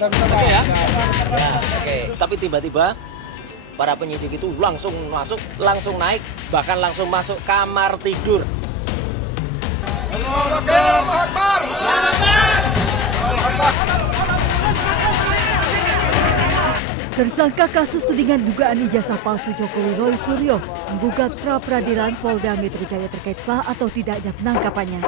Oke ya. Ya, oke. Tapi tiba-tiba para penyidik itu langsung masuk, langsung naik, bahkan langsung masuk kamar tidur. Tersangka kasus tudingan dugaan ijazah palsu Jokowi Roy Suryo menggugat pra-peradilan Polda Metro Jaya terkait sah atau tidaknya penangkapannya.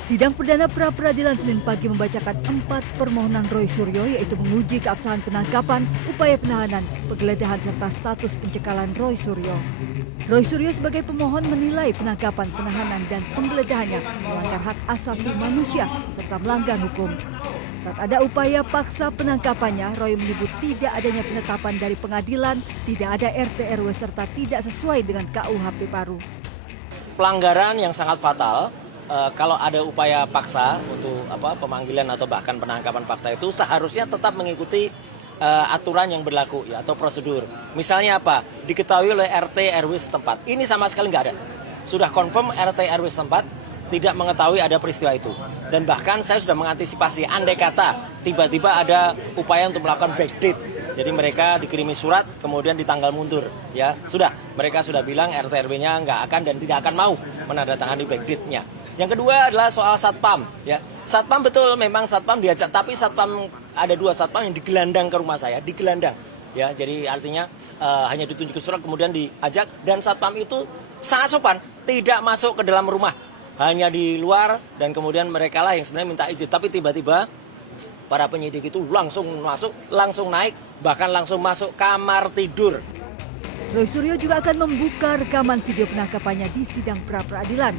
Sidang perdana pra-peradilan Senin pagi membacakan 4 permohonan Roy Suryo, yaitu menguji keabsahan penangkapan, upaya penahanan, penggeledahan serta status pencekalan Roy Suryo. Roy Suryo sebagai pemohon menilai penangkapan, penahanan, dan penggeledahannya melanggar hak asasi manusia serta melanggar hukum. Saat ada upaya paksa penangkapannya, Roy menyebut tidak adanya penetapan dari pengadilan, tidak ada RT RW serta tidak sesuai dengan KUHP baru. Pelanggaran yang sangat fatal. Kalau ada upaya paksa untuk pemanggilan atau bahkan penangkapan paksa itu seharusnya tetap mengikuti aturan yang berlaku ya, atau prosedur. Misalnya apa? Diketahui oleh RT RW setempat. Ini sama sekali nggak ada. Sudah confirm RT RW setempat tidak mengetahui ada peristiwa itu. Dan bahkan saya sudah mengantisipasi andai kata tiba-tiba ada upaya untuk melakukan backdate. Jadi mereka dikirimi surat kemudian ditanggal mundur. Ya, mereka sudah bilang RT RW-nya nggak akan dan tidak akan mau menandatangani backdate-nya. Yang kedua adalah soal satpam, ya. Satpam betul memang satpam diajak, tapi satpam ada 2 satpam yang digelandang ke rumah saya, digelandang. Ya, jadi artinya hanya ditunjuk surat kemudian diajak, dan satpam itu sangat sopan, tidak masuk ke dalam rumah, hanya di luar, dan kemudian mereka lah yang sebenarnya minta izin. Tapi tiba-tiba para penyidik itu langsung masuk, langsung naik, bahkan langsung masuk kamar tidur. Roy Suryo juga akan membuka rekaman video penangkapannya di sidang pra-peradilan.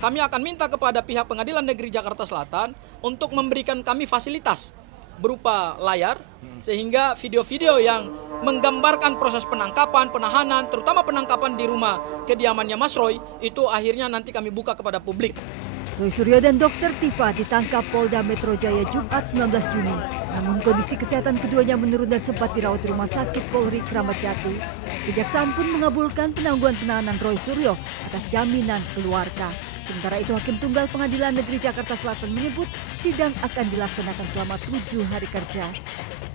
Kami akan minta kepada pihak Pengadilan Negeri Jakarta Selatan untuk memberikan kami fasilitas berupa layar, sehingga video-video yang menggambarkan proses penangkapan, penahanan, terutama penangkapan di rumah kediamannya Mas Roy, itu akhirnya nanti kami buka kepada publik. Roy Suryo dan Dr. Tifa ditangkap Polda Metro Jaya Jumat 19 Juni. Namun kondisi kesehatan keduanya menurun dan sempat dirawat di Rumah Sakit Polri Kramat Jati. Kejaksaan pun mengabulkan penangguhan penahanan Roy Suryo atas jaminan keluarga. Sementara itu, Hakim Tunggal Pengadilan Negeri Jakarta Selatan menyebut sidang akan dilaksanakan selama 7 hari kerja.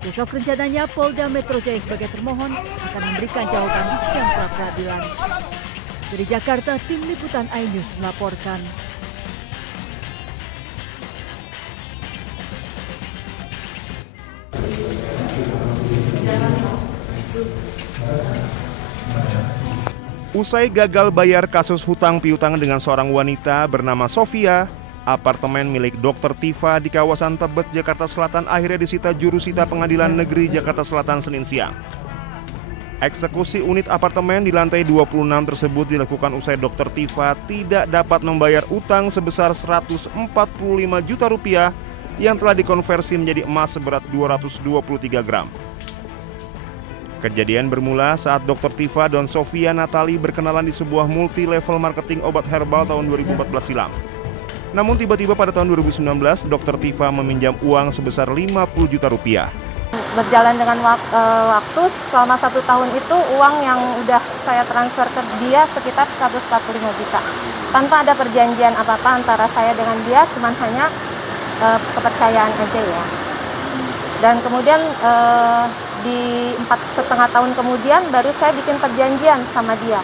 Besok rencananya Polda Metro Jaya sebagai termohon akan memberikan jawaban di sidang pra-peradilan. Dari Jakarta, Tim Liputan iNews melaporkan. Usai gagal bayar kasus hutang piutang dengan seorang wanita bernama Sofia, apartemen milik Dr. Tifa di kawasan Tebet, Jakarta Selatan akhirnya disita jurusita Pengadilan Negeri Jakarta Selatan Senin siang. Eksekusi unit apartemen di lantai 26 tersebut dilakukan usai Dr. Tifa tidak dapat membayar utang sebesar 145 juta rupiah yang telah dikonversi menjadi emas seberat 223 gram. Kejadian bermula saat Dr. Tifa dan Sofia Natali berkenalan di sebuah multi-level marketing obat herbal tahun 2014 silam. Namun tiba-tiba pada tahun 2019, Dr. Tifa meminjam uang sebesar 50 juta rupiah. Berjalan dengan waktu, selama 1 tahun itu uang yang udah saya transfer ke dia sekitar 145 juta. Tanpa ada perjanjian apa-apa antara saya dengan dia, cuman hanya kepercayaan aja ya. Dan kemudian di 4,5 tahun kemudian baru saya bikin perjanjian sama dia.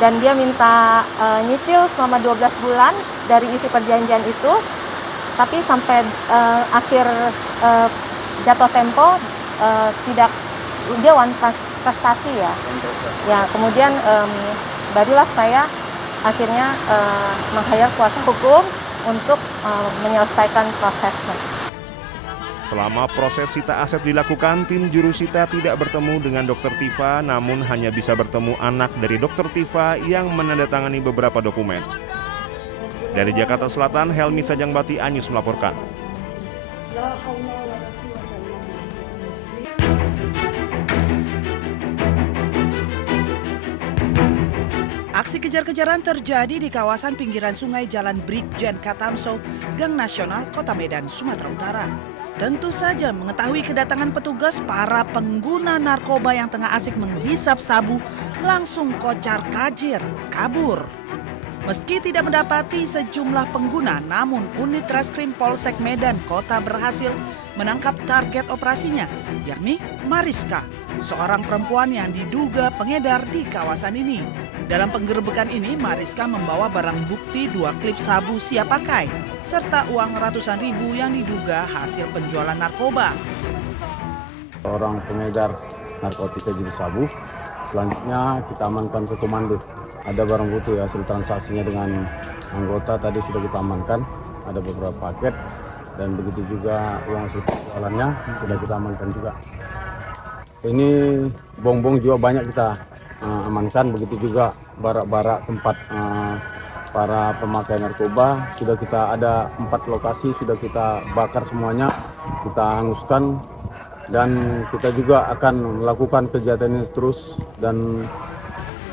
Dan dia minta nyicil selama 12 bulan dari isi perjanjian itu. Tapi sampai akhir jatuh tempo dia one prestasi ya. Ya, kemudian barulah saya akhirnya meng-hire kuasa hukum untuk menyelesaikan prosesnya. Selama proses sita aset dilakukan, tim jurusita tidak bertemu dengan Dr. Tifa, namun hanya bisa bertemu anak dari Dr. Tifa yang menandatangani beberapa dokumen. Dari Jakarta Selatan, Helmi Sajangbati, iNews melaporkan. Aksi kejar-kejaran terjadi di kawasan pinggiran sungai Jalan Brigjen Katamso, Gang Nasional, Kota Medan, Sumatera Utara. Tentu saja mengetahui kedatangan petugas, para pengguna narkoba yang tengah asik menghisap sabu langsung kocar kacir kabur. Meski tidak mendapati sejumlah pengguna, namun unit Reskrim Polsek Medan Kota berhasil menangkap target operasinya, yakni Mariska, seorang perempuan yang diduga pengedar di kawasan ini. Dalam penggerebekan ini, Mariska membawa barang bukti 2 klip sabu siap pakai, serta uang ratusan ribu yang diduga hasil penjualan narkoba. Orang pengedar narkotika jenis sabu, selanjutnya kita amankan ke komando. Ada barang bukti hasil transaksinya dengan anggota tadi sudah kita amankan, ada beberapa paket dan begitu juga uang hasil penjualannya sudah kita amankan juga. Ini bongbong juga banyak kita amankan, begitu juga barak-barak tempat para pemakai narkoba sudah kita ada 4 lokasi sudah kita bakar semuanya, kita hanguskan dan kita juga akan melakukan kegiatan ini terus dan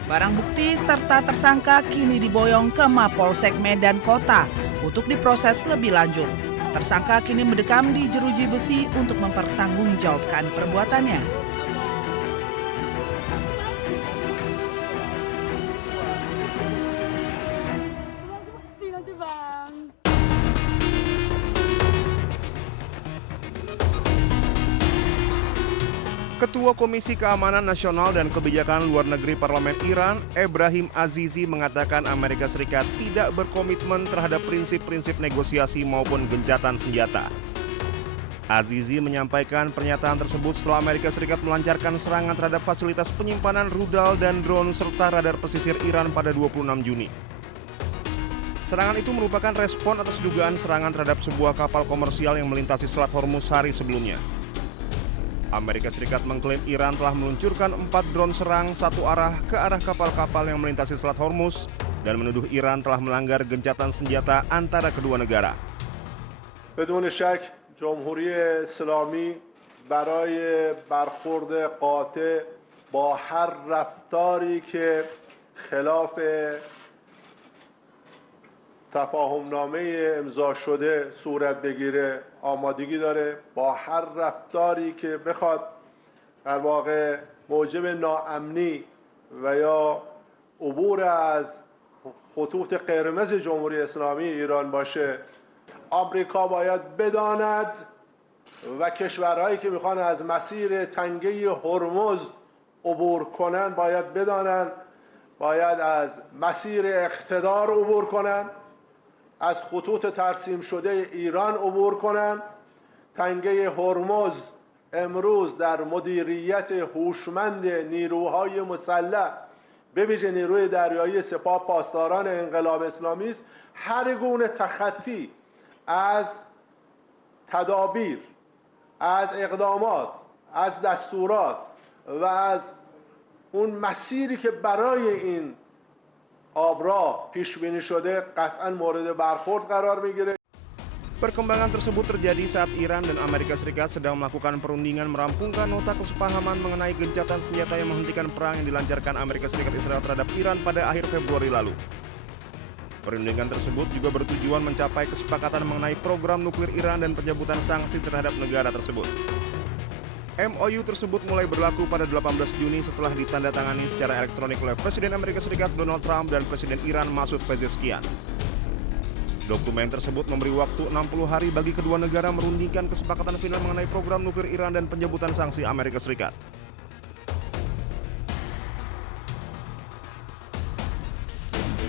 Barang bukti serta tersangka kini diboyong ke Mapolsek Medan Kota untuk diproses lebih lanjut. Tersangka kini mendekam di jeruji besi untuk mempertanggungjawabkan perbuatannya. Ketua Komisi Keamanan Nasional dan Kebijakan Luar Negeri Parlemen Iran, Ebrahim Azizi, mengatakan Amerika Serikat tidak berkomitmen terhadap prinsip-prinsip negosiasi maupun gencatan senjata. Azizi menyampaikan pernyataan tersebut setelah Amerika Serikat melancarkan serangan terhadap fasilitas penyimpanan rudal dan drone serta radar pesisir Iran pada 26 Juni. Serangan itu merupakan respon atas dugaan serangan terhadap sebuah kapal komersial yang melintasi Selat Hormuz hari sebelumnya. Amerika Serikat mengklaim Iran telah meluncurkan 4 drone serang satu arah ke arah kapal-kapal yang melintasi Selat Hormuz dan menuduh Iran telah melanggar gencatan senjata antara kedua negara. بدون شک جمهوری اسلامی برای برخورد قاطع با هر رفتاری که خلاف تفاهمنامه امضا شده صورت بگیره آمادگی داره، با هر رفتاری که بخواد در واقع موجب ناامنی و یا عبور از خطوط قرمز جمهوری اسلامی ایران باشه، آمریکا باید بداند و کشورهایی که میخوان از مسیر تنگه هرمز عبور کنن باید بدانند باید از مسیر اقتدار عبور کنن، از خطوط ترسیم شده ایران عبور کنند. تنگه هرمز امروز در مدیریت هوشمند نیروهای مسلح به ویژه نیروی دریایی سپاه پاسداران انقلاب اسلامی است. هر گونه تخطی از تدابیر، از اقدامات، از دستورات و از اون مسیری که برای این آبراه پیش بینی شده قطعا مورد برخورد قرار میگیره. Perkembangan tersebut terjadi saat Iran dan Amerika Serikat sedang melakukan perundingan merampungkan nota kesepahaman mengenai gencatan senjata yang menghentikan perang yang dilancarkan Amerika Serikat Israel terhadap Iran pada akhir Februari lalu. Perundingan tersebut juga bertujuan mencapai kesepakatan mengenai program nuklir Iran dan pencabutan sanksi terhadap negara tersebut. MOU tersebut mulai berlaku pada 18 Juni setelah ditandatangani secara elektronik oleh Presiden Amerika Serikat Donald Trump dan Presiden Iran Masoud Pezeshkian. Dokumen tersebut memberi waktu 60 hari bagi kedua negara merundingkan kesepakatan final mengenai program nuklir Iran dan pencabutan sanksi Amerika Serikat.